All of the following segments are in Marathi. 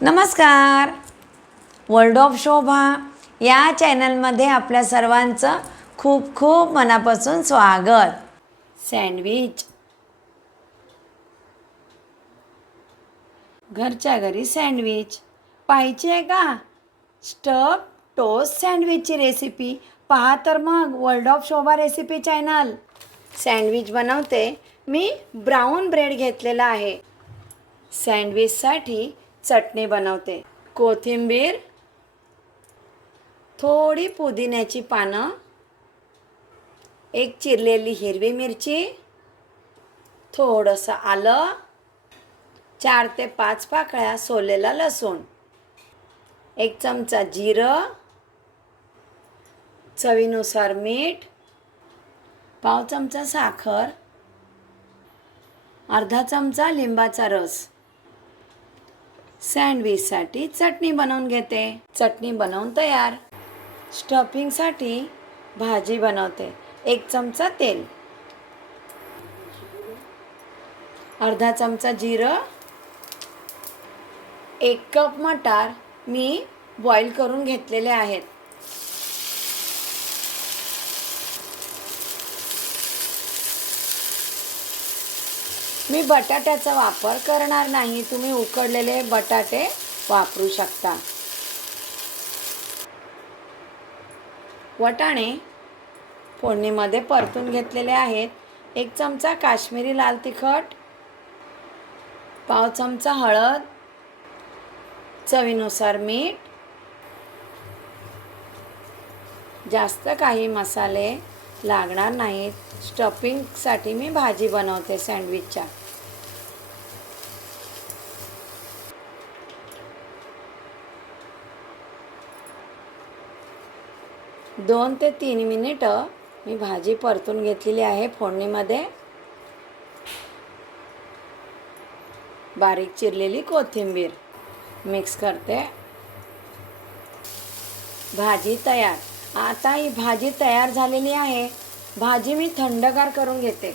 नमस्कार. वर्ल्ड ऑफ शोभा या चॅनलमध्ये आपल्या सर्वांचं खूप खूप मनापासून स्वागत. सँडविच घरच्या घरी सँडविच पाहिजे आहे का? स्टफ टोस्ट सँडविचची रेसिपी पहा तर मग world of Shobha recipe channel sandwich बनवते. मी ब्राऊन ब्रेड घेतलेला आहे. सँडविचसाठी चटणी बनवते. कोथिंबीर थोडी पुदिन्याची पानं एक चिरलेली हिरवी मिरची थोडंसं आलं चार ते पाच पाकळ्या सोललेला लसूण एक चमचा जिरं चवीनुसार मीठ पाव चमचा साखर अर्धा चमचा लिंबाचा रस. सँडविचसाठी चटणी बनवून घेते. चटणी बनवून तयार. स्टफिंगसाठी भाजी बनवते. एक चमचा तेल. अर्धा चमचा जिरं. एक कप मटार मी बॉईल करून घेतलेले आहेत. मी बटाट्याचा वापर करणार नाही. तुम्ही उकडलेले बटाटे वापरू शकता. वटाणे फोडणीमध्ये परतून घेतलेले आहेत. एक चमचा काश्मीरी लाल तिखट पाव चमचा हळद चवीनुसार मीठ जास्त काही मसाले लागणार नाहीत. स्टफिंगसाठी मी भाजी बनवते सँडविचच्या. दोन ते तीन मिनिटं मी भाजी परतून घेतलेली आहे फोडणीमध्ये. बारीक चिरलेली कोथिंबीर मिक्स करते. भाजी तयार. आता ही भाजी तयार झालेली आहे. भाजी मी थंडगार करून घेते.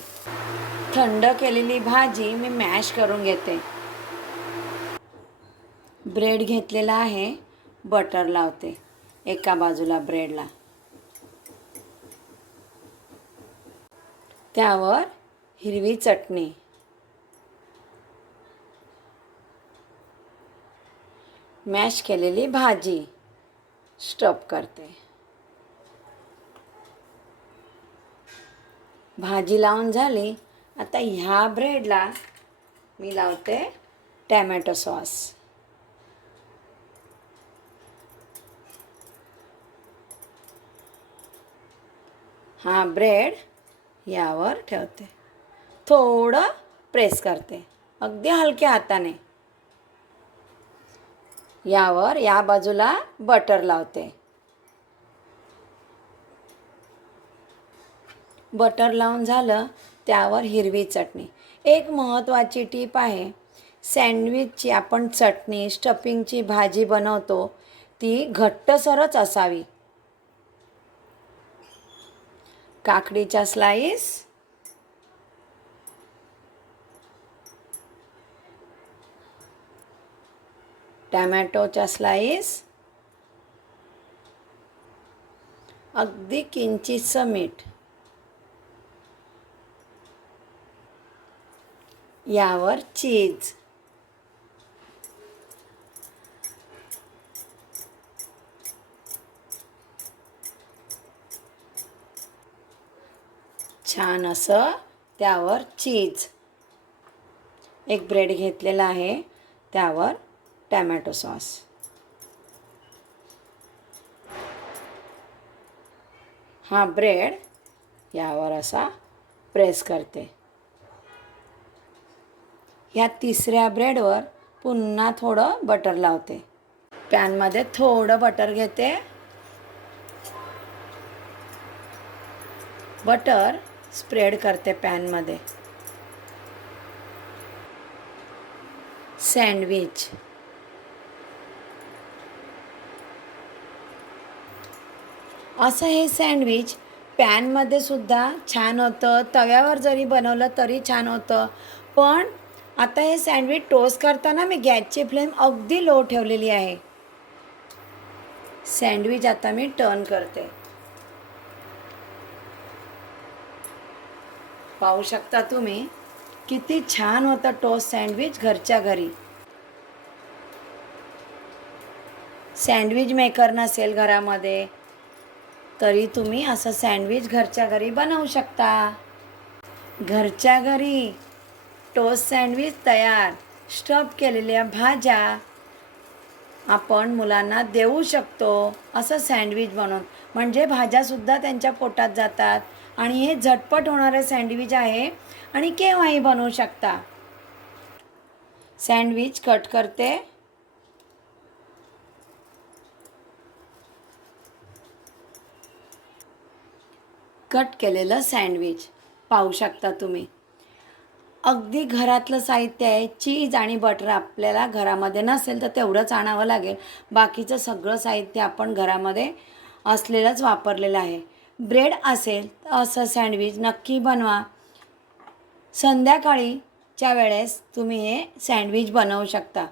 थंड केलेली भाजी मी मॅश करून घेते. ब्रेड घेतलेला आहे. बटर लावते. एका बाजूला ब्रेडला. त्यावर हिरवी चटणी. मॅश केलेली भाजी. स्टप करते. भाजी लावून झाली. आता ह्या ब्रेडला मी लावते टॅमॅटो सॉस. हा ब्रेड यावर ठेवते. थोडं प्रेस करते. अगदी हलक्या हाताने. यावर या बाजूला बटर लावते. बटर लावून झालं त्यावर हिरवी चटणी. एक महत्त्वाची टीप आहे सँडविचची आपण चटणी स्टफिंगची भाजी बनवतो ती घट्टसरच असावी. काकडीच्या स्लाईस. टॅमॅटोच्या स्लाईस. अगदी किंचितचं मीठ. यावर चीज. छान असं त्यावर चीज. एक ब्रेड घेतलेला आहे त्यावर टॅमॅटो सॉस. हा ब्रेड यावर असा प्रेस करते. ह्या तिसऱ्या ब्रेडवर पुन्हा थोडं बटर लावते. पॅनमध्ये थोडं बटर घेते. बटर स्प्रेड करते पॅनमध्ये. सँडविच. असं हे सँडविच पॅनमध्ये सुद्धा छान होतं. तव्यावर जरी बनवलं तरी छान होतं. पण आता हे सँडविच टोस्ट करताना मी गॅसची फ्लेम अगदी लो ठेवलेली आहे. सँडविच आता मी टर्न करते. पाहू शकता तुम्ही किती छान होतं टोस्ट सँडविच घरच्या घरी. सँडविच मेकर नसेल घरामध्ये तरी तुम्ही असं सँडविच घरच्या घरी बनवू शकता. घरच्या घरी टोस्ट सँडविच तयार. स्टफ केलेल्या भाज्या आपण मुलांना देऊ शकतो. असं सँडविच बनवून. म्हणजे भाज्यासुद्धा त्यांच्या पोटात जातात. आणि हे झटपट होणारे सँडविच आहे आणि केव्हाही बनवू शकता. सँडविच कट करते. कट केलेलं सँडविच. पाहू शकता तुम्ही. अगदी घरातलं साहित्य आहे चीज आणि बटर आपल्याला घरामध्ये नसेल तर तेवढंच आणावं लागेल. बाकीचं सगळं साहित्य आपण घरामध्ये असलेलंच वापरलेलं आहे. ब्रेड असेल तर असं सँडविच नक्की बनवा. संध्याकाळीच्या वेळेस तुम्ही हे सँडविच बनवू शकता.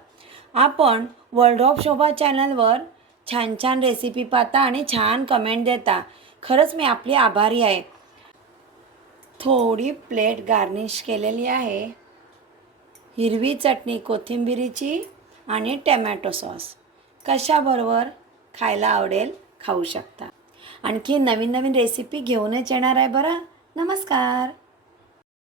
आपण वर्ल्ड ऑफ शोभा चॅनलवर छान छान रेसिपी पाहता आणि छान कमेंट देता. खरंच मी आपली आभारी आहे. थोडी प्लेट गार्निश केलेली आहे. हिरवी चटणी कोथिंबिरीची आणि टॅमॅटो सॉस. कशाबरोबर खायला आवडेल खाऊ शकता. आणखी नवीन नवीन रेसिपी घेऊनच येणार आहे बरं. नमस्कार.